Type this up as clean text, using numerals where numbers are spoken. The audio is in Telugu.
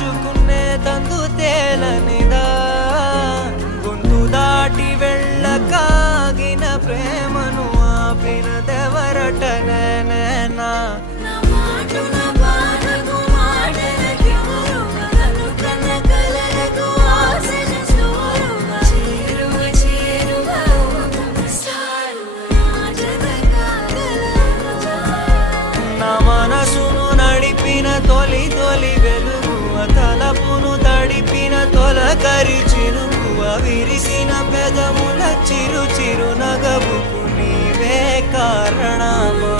దాచుకునే తందు తేలనిదా గొంతు దాటి వెళ్ళకాగిన ప్రేమను ఆపినదెవరట నేనేనా మనసును నడిపిన తొలి తొలి వెలుగువ తలపును తడిపిన తొలకరి చిరుకువ విరిసిన పెదముల చిరు చిరు నగవుకు నీవే కారణమా